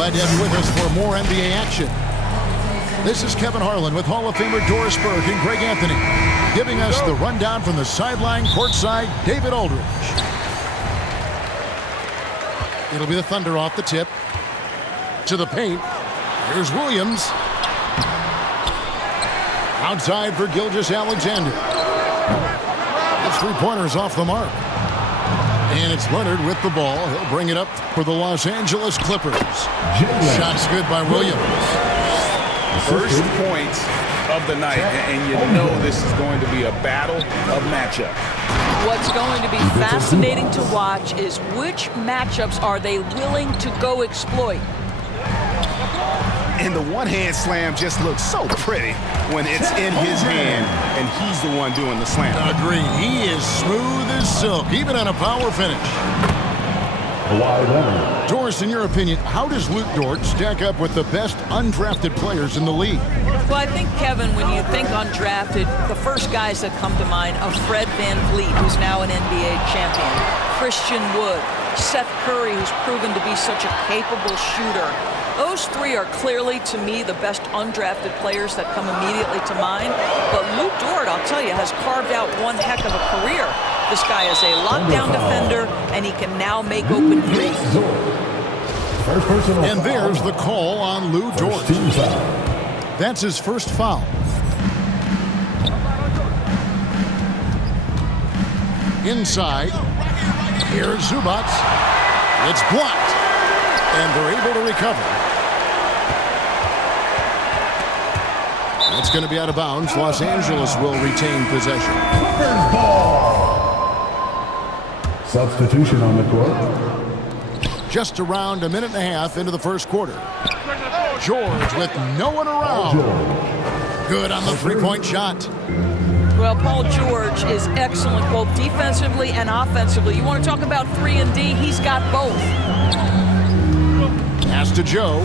Glad to have you with us for more NBA action. This is Kevin Harlan with Hall of Famer Doris Burke and Greg Anthony, giving us the rundown from the sideline courtside, David Aldridge. It'll be the Thunder off the tip. To the paint. Here's Williams. Outside for Gilgeous-Alexander. His three-pointer is off the mark. And it's Leonard with the ball. He'll bring it up for the Los Angeles Clippers. Shot's good by Williams. First point of the night, and you know this is going to be a battle of matchups. What's going to be fascinating to watch is which matchups are they willing to go exploit. And the one-hand slam just looks so pretty when it's in his hand and he's the one doing the slam. Agreed. He is smooth as silk, even on a power finish. Doris, in your opinion, how does Luke Dort stack up with the best undrafted players in the league? Well, I think, Kevin, when you think undrafted, the first guys that come to mind are Fred VanVleet, who's now an NBA champion, Christian Wood, Seth Curry, who's proven to be such a capable shooter. Those three are clearly, to me, the best undrafted players that come immediately to mind. But Luke Dort, I'll tell you, has carved out one heck of a career. This guy is a lockdown defender, and he can now make open threes. And there's the call on Lou Dort. That's his first foul. Inside. Here's Zubac. It's blocked. And they're able to recover. It's going to be out of bounds. Los Angeles will retain possession. Substitution on the court. Just around a minute and a half into the first quarter. George with no one around. Good on the three-point shot. Well, Paul George is excellent both defensively and offensively. You want to talk about 3 and D? He's got both. Pass to Joe.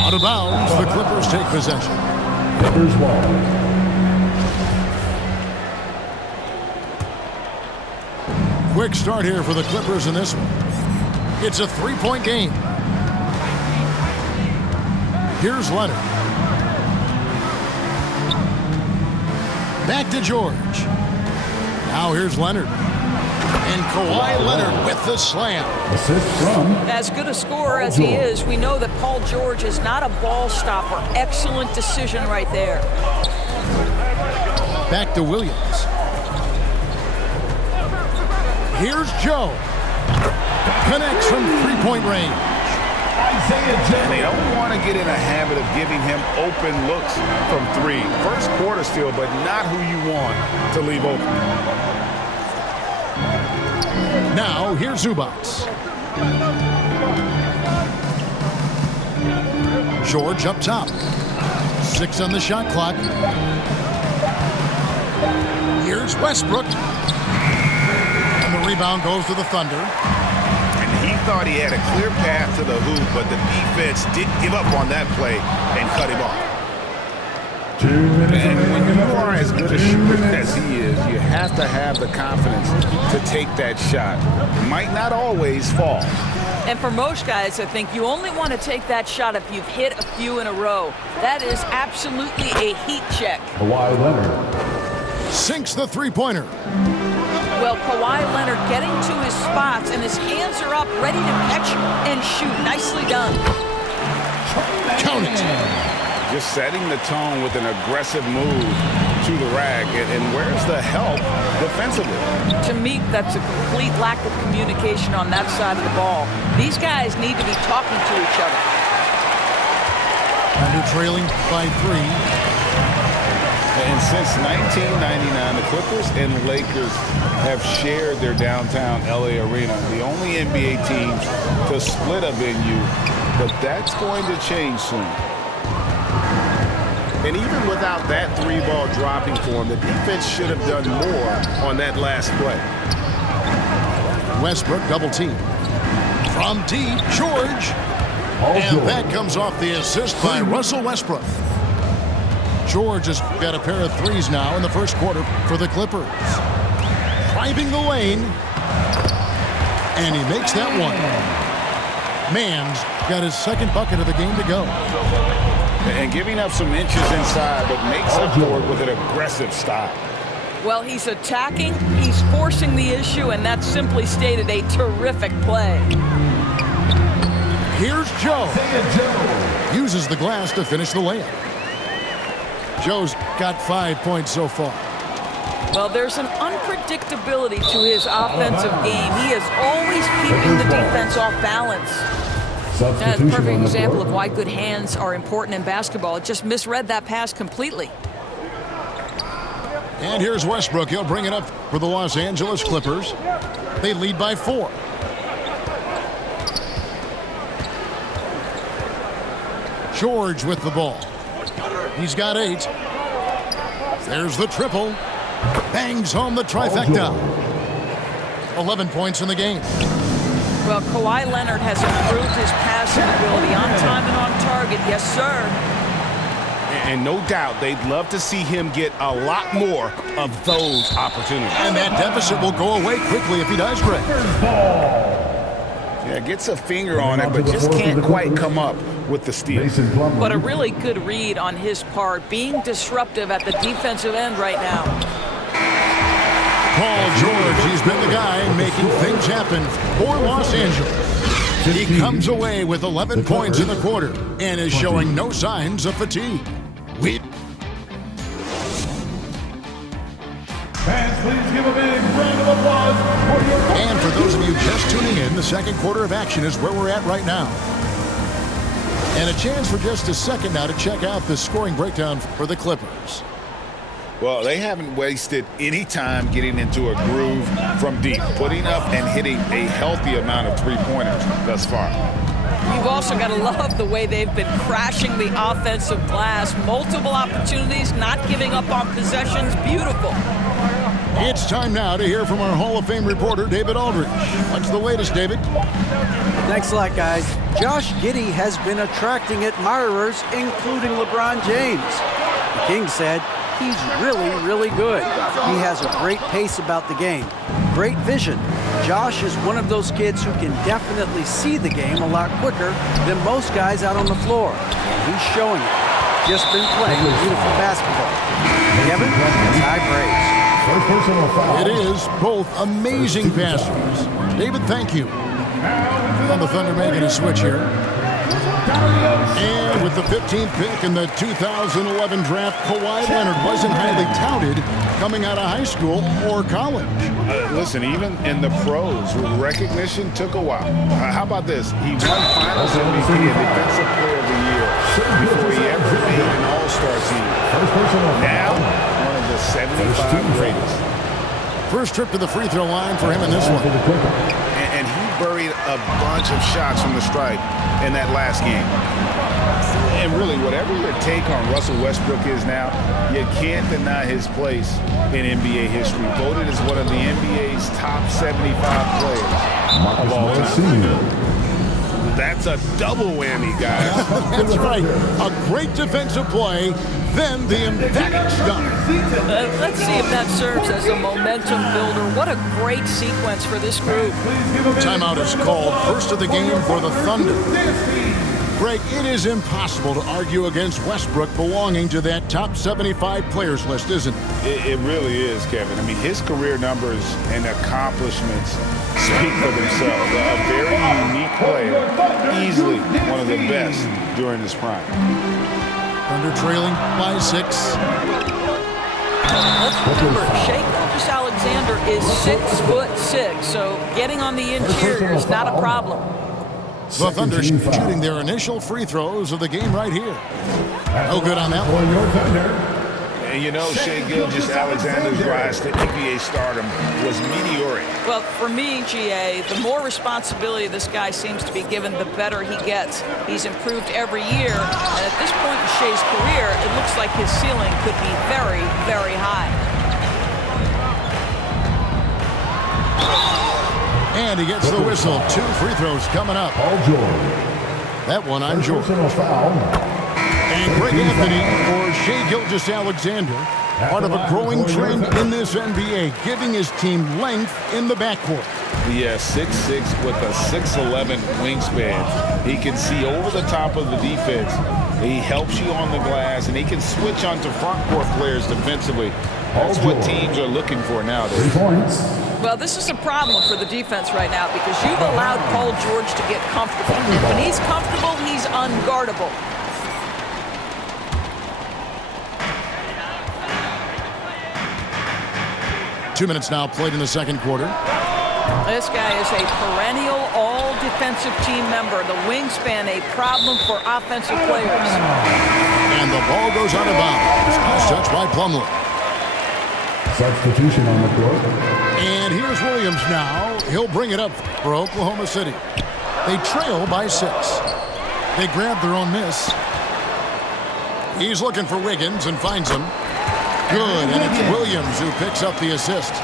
Out of bounds, the Clippers take possession. Clippers ball. Quick start here for the Clippers in this one. It's a three-point game. Here's Leonard. Back to George. Now here's Leonard. And Kawhi Leonard with the slam. As good a scorer as he is, we know that Paul George is not a ball stopper. Excellent decision right there. Back to Williams. Here's Joe. Connects from three-point range. They don't want to get in a habit of giving him open looks from three. First quarter still, but not who you want to leave open. Now, here's Zubac. George up top. 6 on the shot clock. Here's Westbrook. And the rebound goes to the Thunder. And he thought he had a clear path to the hoop, but the defense didn't give up on that play and cut him off. 2 minutes. And when you are as good a shooter as he is, you have to have the confidence to take that shot. It might not always fall. And for most guys, I think you only want to take that shot if you've hit a few in a row. That is absolutely a heat check. Kawhi Leonard sinks the three-pointer. Well, Kawhi Leonard getting to his spots, and his hands are up, ready to catch and shoot. Nicely done. Count it. Just setting the tone with an aggressive move to the rack. And where's the help defensively? To me, that's a complete lack of communication on that side of the ball. These guys need to be talking to each other. Under trailing by 3. And since 1999, the Clippers and Lakers have shared their downtown LA arena. The only NBA team to split a venue, but that's going to change soon. And even without that three-ball dropping for him, the defense should have done more on that last play. Westbrook double team. From deep, George. And that comes off the assist by Russell Westbrook. George has got a pair of threes now in the first quarter for the Clippers. Driving the lane. And he makes that one. Mann's got his second bucket of the game to go. And giving up some inches inside, but makes up for it with an aggressive style. Well, he's attacking, he's forcing the issue, and that's simply stated a terrific play. Here's Joe. Uses the glass to finish the layup. Joe's got 5 points so far. Well, there's an unpredictability to his offensive game. He is always keeping the defense off balance. That's a perfect example of why good hands are important in basketball. It just misread that pass completely. And here's Westbrook. He'll bring it up for the Los Angeles Clippers. They lead by 4. George with the ball. He's got 8. There's the triple. Bangs home the trifecta. 11 points in the game. Well, Kawhi Leonard has improved his passing ability on time and on target. Yes, sir. And no doubt they'd love to see him get a lot more of those opportunities. And that deficit will go away quickly if he does, Greg. Yeah, gets a finger on it, but just can't quite come up with the steal. But a really good read on his part, being disruptive at the defensive end right now. Paul George, he's been the guy making things happen for Los Angeles. He comes away with 11 points in the quarter and is showing no signs of fatigue. Fans, please give a big round of applause for your... And for those of you just tuning in, the second quarter of action is where we're at right now. And a chance for just a second now to check out the scoring breakdown for the Clippers. Well, they haven't wasted any time getting into a groove from deep, putting up and hitting a healthy amount of three-pointers thus far. You've also got to love the way they've been crashing the offensive glass. Multiple opportunities, not giving up on possessions. Beautiful. It's time now to hear from our Hall of Fame reporter, David Aldridge. What's the latest, David? Thanks a lot, guys. Josh Giddey has been attracting admirers, including LeBron James. The King said he's really, really good. He has a great pace about the game, great vision. Josh is one of those kids who can definitely see the game a lot quicker than most guys out on the floor. And he's showing it. Just been playing beautiful basketball. Kevin, that's high praise. It is both amazing passers. David, thank you. On the Thunder making a switch here. And with the 15th pick in the 2011 draft, Kawhi Leonard wasn't highly touted coming out of high school or college. Listen, even in the pros, recognition took a while. How about this? He won Finals MVP and Defensive Player of the Year before he ever made an All-Star team. Now, one of the 75 greatest. First trip to the free throw line for him in this one. And he buried a bunch of shots from the stripe in that last game. And really, whatever your take on Russell Westbrook is now, you can't deny his place in NBA history. Voted as one of the NBA's top 75 players of all time. That's a double whammy, guys. That's right. A great defensive play, then the emphatic stuff. Let's see if that serves as a momentum builder. What a great sequence for this group. Timeout is called. First of the game for the Thunder. Greg, it is impossible to argue against Westbrook belonging to that top 75 players list, isn't it? It really is, Kevin. I mean, his career numbers and accomplishments speak for themselves. A very unique player, easily one of the best during his prime. Thunder trailing by 6. Let's remember, Shai Gilgeous-Alexander is 6'6", so getting on the interior is not a problem. The Thunder shooting their initial free throws of the game right here. No good on that one. And you know, Shai Gilgeous-Alexander's rise to NBA stardom was meteoric. Well, for me, GA, the more responsibility this guy seems to be given, the better he gets. He's improved every year, and at this point in Shai's career, it looks like his ceiling could be very, very high. And he gets the whistle. 2 free throws coming up. That one on George. And Greg Anthony for Shai Gilgeous-Alexander. Part of a growing trend in this NBA, giving his team length in the backcourt. Yeah, 6'6" with a 6'11" wingspan. He can see over the top of the defense. He helps you on the glass, and he can switch onto front court players defensively. That's what teams are looking for nowadays. 3 points. Well, this is a problem for the defense right now because you've allowed Paul George to get comfortable. And when he's comfortable, he's unguardable. Two minutes now played in the second quarter. This guy is a perennial all-defensive team member. The wingspan, a problem for offensive players. And the ball goes out of bounds. Nice touch by Plumlee. Substitution on the court. And here's Williams now. He'll bring it up for Oklahoma City. They trail by 6. They grab their own miss. He's looking for Wiggins and finds him. Good, and it's Williams who picks up the assist.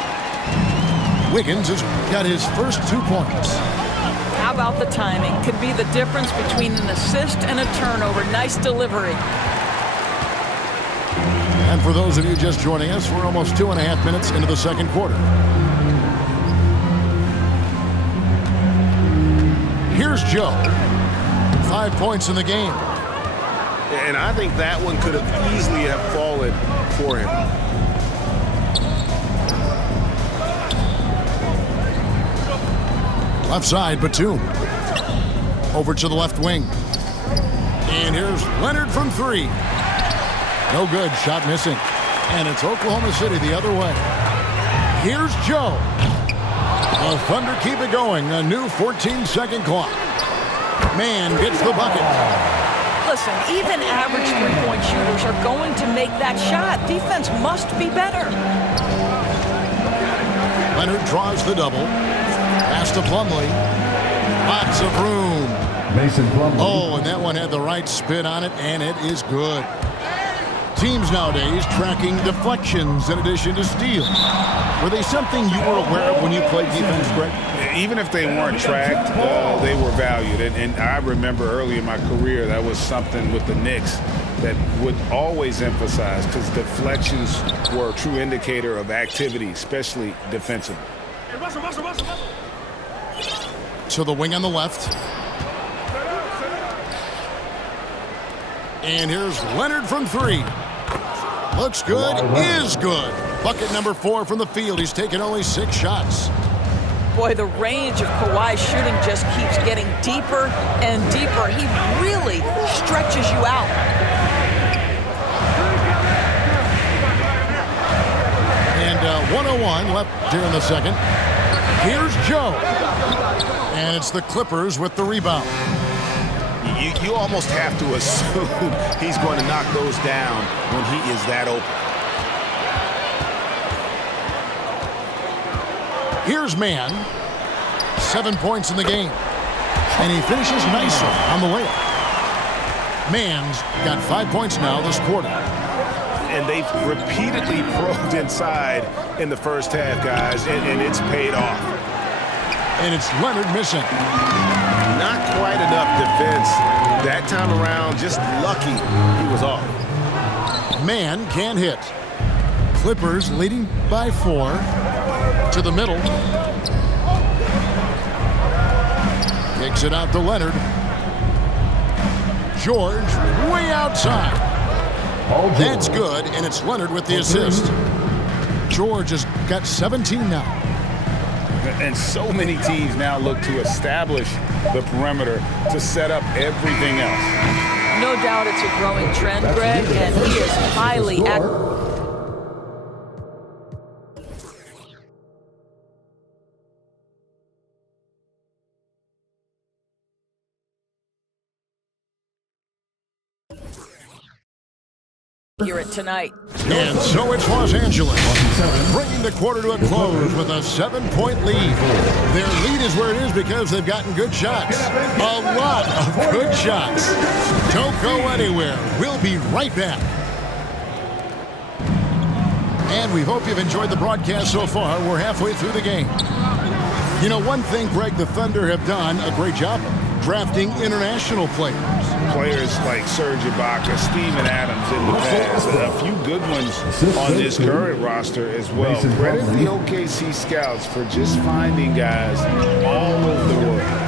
Wiggins has got his first 2 points. How about the timing? Could be the difference between an assist and a turnover. Nice delivery. And for those of you just joining us, we're almost 2.5 minutes into the second quarter. Here's Joe. 5 points in the game. And I think that one could have easily have fallen for him. Left side, Batum. Over to the left wing. And here's Leonard from 3. No good. Shot missing. And it's Oklahoma City the other way. Here's Joe. The Thunder keep it going. A new 14-second clock. Man gets the bucket. Listen, even average three-point shooters are going to make that shot. Defense must be better. Leonard draws the double. Pass to Plumlee. Lots of room. Mason Plumlee. Oh, and that one had the right spin on it, and it is good. Teams nowadays tracking deflections in addition to steals. Were they something you were aware of when you played defense, Greg? Even if they weren't tracked, they were valued. And I remember early in my career, that was something with the Knicks that would always emphasize, because deflections were a true indicator of activity, especially defensively. To the wing on the left. And here's Leonard from 3. Looks good, is good. Bucket number 4 from the field. He's taken only 6 shots. Boy, the range of Kawhi's shooting just keeps getting deeper and deeper. He really stretches you out. And 1:01 left here in the second. Here's Joe. And it's the Clippers with the rebound. You almost have to assume he's going to knock those down when he is that open. Here's Mann. 7 points in the game. And he finishes nicer on the layup. Mann's got 5 points now this quarter. And they've repeatedly probed inside in the first half, guys, and it's paid off. And it's Leonard missing. Not quite enough defense that time around. Just lucky he was off. Mann can't hit. Clippers leading by 4. To the middle. Kicks it out to Leonard. George way outside. That's good, and it's Leonard with the assist. George has got 17 now. And so many teams now look to establish the perimeter to set up everything else. No doubt it's a growing trend, Greg, and he is highly active. Hear it tonight. And so it's Los Angeles, bringing the quarter to a close with a 7-point lead. Their lead is where it is because they've gotten good shots. A lot of good shots. Don't go anywhere. We'll be right back. And we hope you've enjoyed the broadcast so far. We're halfway through the game. You know, one thing, Greg, the Thunder have done a great job of drafting international players. players like Serge Ibaka, Steven Adams in the past, a few good ones on this current roster as well. Credit the OKC scouts for just finding guys all over the world.